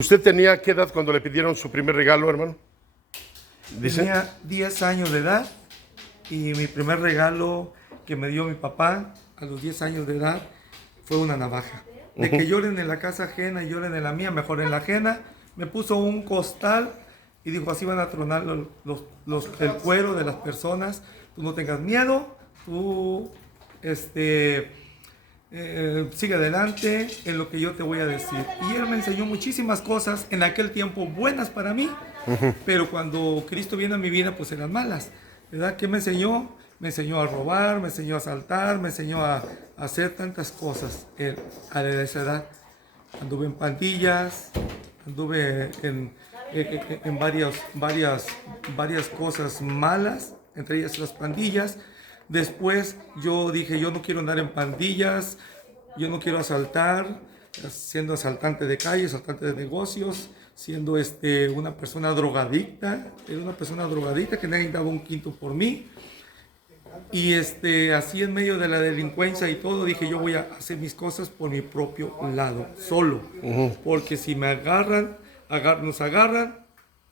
¿Usted tenía qué edad cuando le pidieron su primer regalo, hermano? ¿Dice? Tenía 10 años de edad y mi primer regalo que me dio mi papá a los 10 años de edad fue una navaja. De que lloren en la casa ajena y lloren en la mía, mejor en la ajena. Me puso un costal y dijo, así van a tronar el cuero de las personas. Tú no tengas miedo, tú sigue adelante en lo que yo te voy a decir. Y él me enseñó muchísimas cosas en aquel tiempo buenas para mí, pero cuando Cristo viene a mi vida pues eran malas, ¿verdad? ¿Qué me enseñó? Me enseñó a robar, me enseñó a asaltar, me enseñó a hacer tantas cosas a esa edad. Anduve en pandillas, anduve en varias cosas malas, entre ellas las pandillas. Después yo dije, yo no quiero andar en pandillas, yo no quiero asaltar, siendo asaltante de calle, asaltante de negocios, siendo una persona drogadicta. Era una persona drogadicta que nadie daba un quinto por mí. Y así en medio de la delincuencia y todo, dije, yo voy a hacer mis cosas por mi propio lado, solo. Porque si me nos agarran,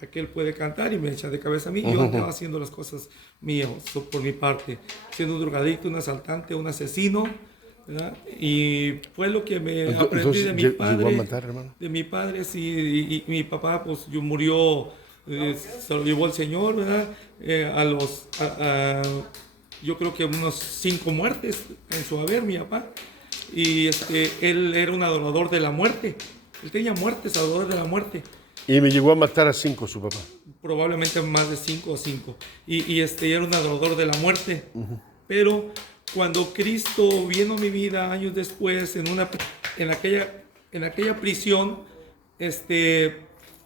aquel puede cantar y me echa de cabeza a mí. Yo andaba haciendo las cosas mías, por mi parte, siendo un drogadicto, un asaltante, un asesino, ¿verdad? Y fue lo que me aprendí de mi padre. ¿Llegó a matar, hermano? De mi padre, sí, y mi papá, pues, murió, se lo llevó el Señor, ¿verdad? Yo creo que unos 5 muertes en su haber, mi papá. Y él era un adorador de la muerte. Él tenía muertes, adorador de la muerte. Y me llegó a matar a 5 su papá. Probablemente más de 5 o 5. Y era un adorador de la muerte. Pero cuando Cristo vino a mi vida años después, en aquella prisión,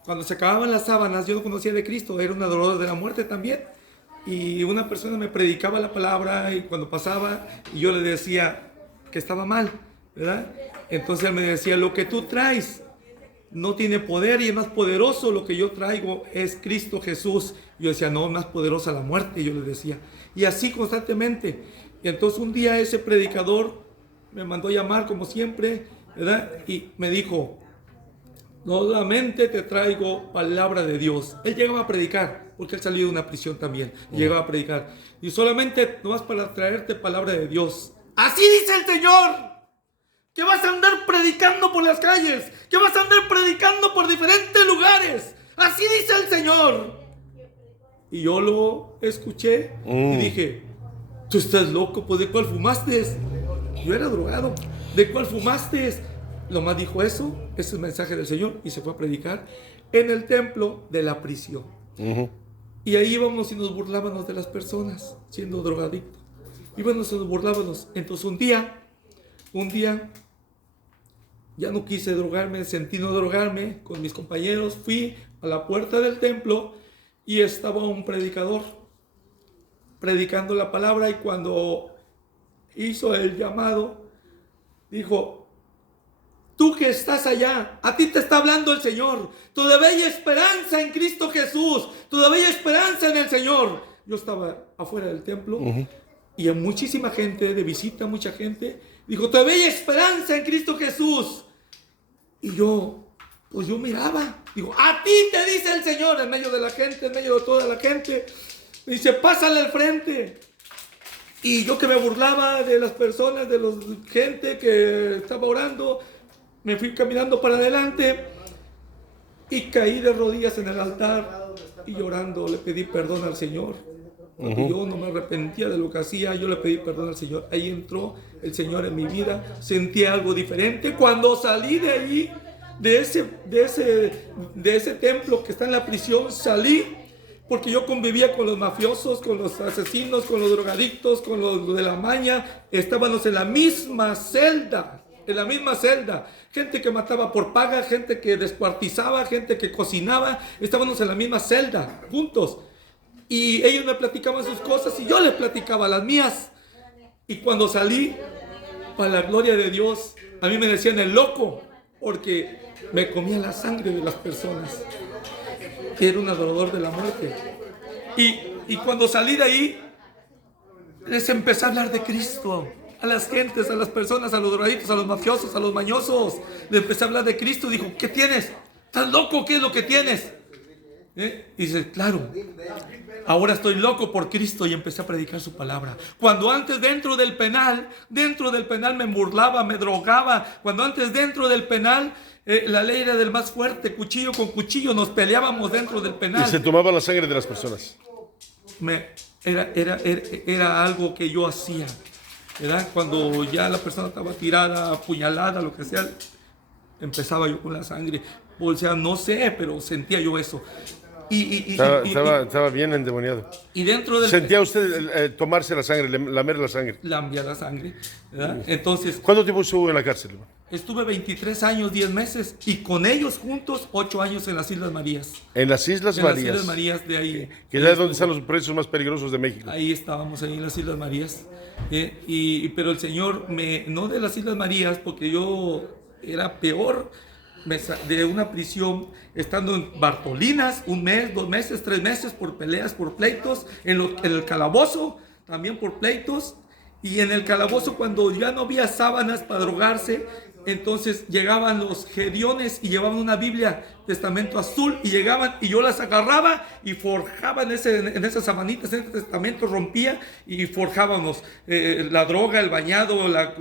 cuando se acababan las sábanas, yo no conocía de Cristo, era un adorador de la muerte también. Y una persona me predicaba la palabra y cuando pasaba, y yo le decía que estaba mal, ¿verdad? Entonces él me decía, lo que tú traes no tiene poder y es más poderoso, lo que yo traigo es Cristo Jesús. Yo decía, no, más poderosa la muerte, yo le decía. Y así constantemente. Y entonces un día ese predicador me mandó llamar como siempre, ¿verdad? Y me dijo, solamente te traigo palabra de Dios. Él llegaba a predicar, porque él salió de una prisión también. Llegaba a predicar. Y solamente nomás para traerte palabra de Dios. Así dice el Señor. Que vas a andar predicando por las calles, que vas a andar predicando por diferentes lugares. Así dice el Señor. Y yo lo escuché y dije, tú estás loco, pues ¿de cuál fumaste? Yo era drogado. ¿De cuál fumaste? Lo más dijo eso, ese es el mensaje del Señor, y se fue a predicar en el templo de la prisión. Y ahí íbamos y nos burlábamos de las personas, siendo drogadictos. Íbamos y nos burlábamos. Entonces un día, ya no quise drogarme, sentí no drogarme con mis compañeros. Fui a la puerta del templo y estaba un predicador predicando la palabra, y cuando hizo el llamado, dijo, tú que estás allá, a ti te está hablando el Señor. Todavía hay esperanza en Cristo Jesús. Todavía hay esperanza en el Señor. Yo estaba afuera del templo y muchísima gente de visita, mucha gente. Dijo, todavía hay esperanza en Cristo Jesús. Y yo miraba. Digo, a ti te dice el Señor, en medio de la gente, en medio de toda la gente. Me dice, pásale al frente. Y yo que me burlaba de las personas, de la gente que estaba orando, me fui caminando para adelante y caí de rodillas en el altar y llorando le pedí perdón al Señor. Porque yo no me arrepentía de lo que hacía, yo le pedí perdón al Señor. Ahí entró el Señor en mi vida, sentí algo diferente. Cuando salí de allí, de ese templo que está en la prisión, salí porque yo convivía con los mafiosos, con los asesinos, con los drogadictos, con los de la maña. Estábamos en la misma celda. Gente que mataba por paga, gente que descuartizaba, gente que cocinaba. Estábamos en la misma celda, juntos. Y ellos me platicaban sus cosas y yo les platicaba las mías. Y cuando salí, para la gloria de Dios, a mí me decían el loco, porque me comía la sangre de las personas. Era un adorador de la muerte. Y cuando salí de ahí, les empecé a hablar de Cristo. A las gentes, a las personas, a los drogadictos, a los mafiosos, a los mañosos. Les empecé a hablar de Cristo. Dijo, ¿qué tienes? ¿estás loco? ¿Qué es lo que tienes? Y dice, claro, ahora estoy loco por Cristo, y empecé a predicar su palabra. Cuando antes dentro del penal me burlaba, me drogaba. Cuando antes dentro del penal la ley era del más fuerte, cuchillo con cuchillo, nos peleábamos dentro del Y penal. se tomaba la sangre de las personas. Era algo que yo hacía, ¿verdad? Cuando ya la persona estaba tirada, apuñalada, lo que sea, empezaba yo con la sangre. O sea, no sé, pero sentía yo eso. Estaba bien endemoniado. Y dentro del... ¿Sentía usted tomarse la sangre, lamer la sangre? Lambía la sangre, ¿verdad? Entonces, ¿Cuánto tiempo estuvo en la cárcel, hermano? estuve 23 años, 10 meses, y con ellos juntos 8 años en las Islas Marías. En las Islas En Marías. las Islas Marías de ahí. Que es donde están los presos más peligrosos de México. Ahí estábamos, ahí en las Islas Marías. Pero el Señor, no de las Islas Marías, porque yo era peor, de una prisión, estando en Bartolinas, 1 mes, 2 meses, 3 meses, por peleas, por pleitos, en el calabozo, también por pleitos, y en el calabozo, cuando ya no había sábanas para drogarse, entonces llegaban los gediones y llevaban una Biblia, testamento azul, y llegaban y yo las agarraba y forjaba en esas sabanitas, en ese testamento rompía y forjábamos la droga, el bañado, la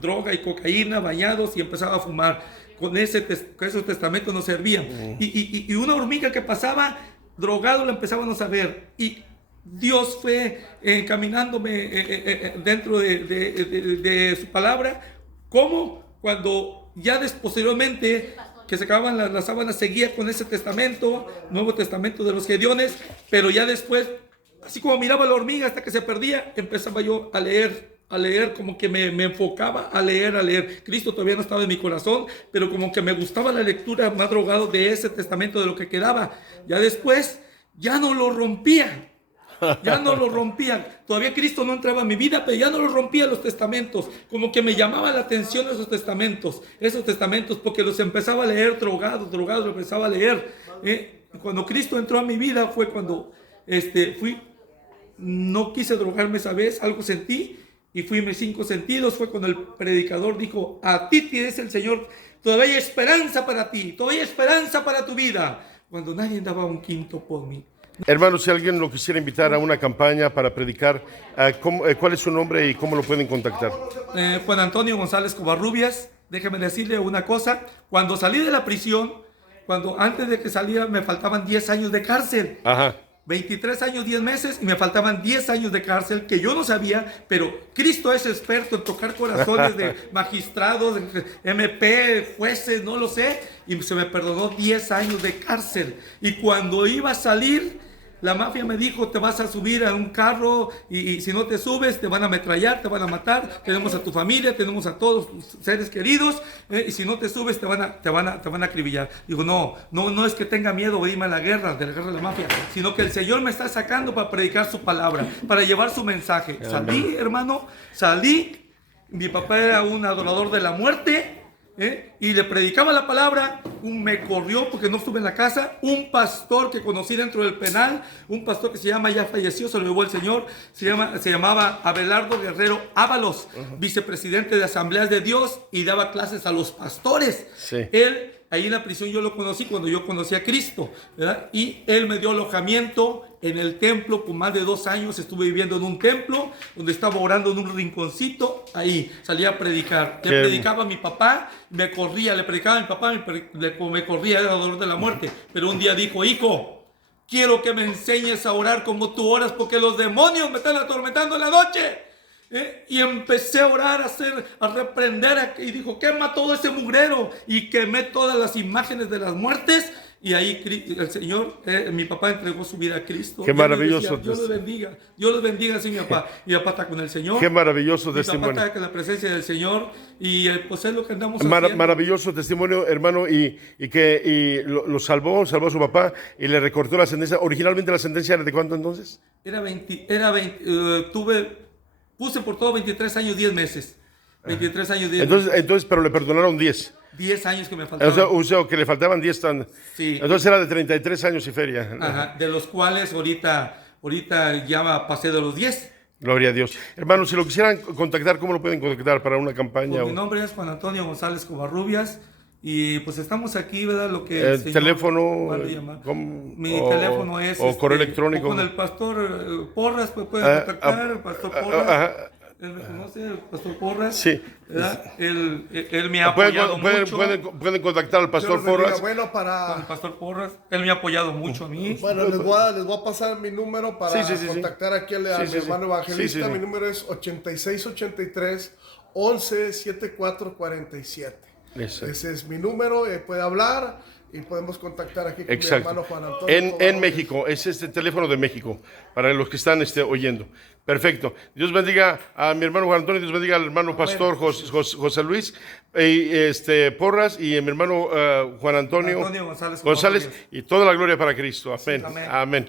droga y cocaína, bañados, y empezaba a fumar. Con esos testamentos nos servían. Y una hormiga que pasaba, drogado, la empezábamos a ver. Y Dios fue encaminándome dentro de su palabra. ¿Cómo? Cuando ya posteriormente que se acababan las sábanas, seguía con ese testamento, Nuevo Testamento de los Gediones, pero ya después, así como miraba la hormiga hasta que se perdía, empezaba yo a leer, como que me enfocaba a leer. Cristo todavía no estaba en mi corazón, pero como que me gustaba la lectura, más drogado de ese testamento, de lo que quedaba. Ya después, ya no lo rompía. Todavía Cristo no entraba en mi vida, pero ya no lo rompía los testamentos. Como que me llamaba la atención esos testamentos, porque los empezaba a leer drogado, lo empezaba a leer. Cuando Cristo entró a mi vida fue cuando no quise drogarme esa vez, algo sentí y fui mis 5 sentidos. Fue cuando el predicador dijo, a ti tienes el Señor, todavía hay esperanza para ti, todavía hay esperanza para tu vida, cuando nadie daba un quinto por mí. Hermano, si alguien lo quisiera invitar a una campaña para predicar, ¿cuál es su nombre y cómo lo pueden contactar? Juan Antonio González Covarrubias. Déjeme decirle una cosa, cuando salí de la prisión, antes de que saliera me faltaban 10 años de cárcel. Ajá. 23 años, 10 meses, y me faltaban 10 años de cárcel, que yo no sabía, pero Cristo es experto en tocar corazones de magistrados, de MP, jueces, no lo sé, y se me perdonó 10 años de cárcel. Y cuando iba a salir, la mafia me dijo, te vas a subir a un carro y si no te subes te van a ametrallar, te van a matar, tenemos a tu familia, tenemos a todos tus seres queridos, y si no te subes te van a acribillar. Digo, no es que tenga miedo de irme a la guerra, de la mafia, sino que el Señor me está sacando para predicar su palabra, para llevar su mensaje. Salí, hermano, mi papá era un adorador de la muerte, y le predicaba la palabra. Me corrió porque no estuve en la casa. Un pastor que conocí dentro del penal, un pastor que ya falleció, se lo llevó el Señor, se llamaba Abelardo Guerrero Ábalos, vicepresidente de Asambleas de Dios, y daba clases a los pastores. Sí. Él, ahí en la prisión yo lo conocí cuando yo conocí a Cristo, ¿verdad? Y él me dio alojamiento en el templo. Por más de 2 años estuve viviendo en un templo donde estaba orando en un rinconcito. Ahí salía a predicar. Le predicaba a mi papá, me corría, le predicaba a mi papá, me corría, era dolor de la muerte. Pero un día dijo, hijo, quiero que me enseñes a orar como tú oras, porque los demonios me están atormentando en la noche. Y empecé a orar, a reprender, y dijo, quema todo ese mugrero, y quemé todas las imágenes de las muertes. Y ahí el Señor, mi papá entregó su vida a Cristo. Qué maravilloso. Dios lo bendiga, así mi papá. Mi papá está con el Señor. Qué maravilloso testimonio. Mi papá está en la presencia del Señor, y pues es lo que andamos haciendo. Maravilloso testimonio, hermano, y lo salvó a su papá y le recortó la sentencia. Originalmente la sentencia era ¿de cuánto entonces? Puse por todo 23 años, 10 meses. 23 años, 10 meses. Entonces, pero le perdonaron 10. 10 años que me faltaban. O sea, que le faltaban 10 tan. Sí. Entonces era de 33 años y feria. Ajá, de los cuales ahorita ya pasé de los 10. Gloria a Dios. Hermanos, si lo quisieran contactar, ¿cómo lo pueden contactar para una campaña? Pues mi nombre es Juan Antonio González Covarrubias, Y pues estamos aquí, ¿verdad? Lo que El Señor teléfono, mande llamar. ¿cómo? Mi teléfono es... o correo electrónico. o con el pastor Porras, pues pueden contactar, el pastor Porras. Ajá. Él me conoce, el pastor Porras. Sí. ¿Verdad? Él me ha apoyado mucho. Pueden contactar al pastor Dios los bendiga. Porras. Bueno, Con el para... pastor Porras. Él me ha apoyado mucho a mí. Bueno, les voy a pasar mi número para Sí. contactar aquí a mi hermano evangelista. Sí. Mi número es 8683 11 7447. Eso. Ese es mi número, puede hablar y podemos contactar aquí con mi Exacto. hermano Juan Antonio. En Tobarro. México, es este teléfono de México, para los que están oyendo. Perfecto. Dios bendiga a mi hermano Juan Antonio, Dios bendiga al hermano pastor José Luis Porras y a mi hermano Juan Antonio Antonio González, González, y toda la gloria para Cristo. Amén. Amén. Amén.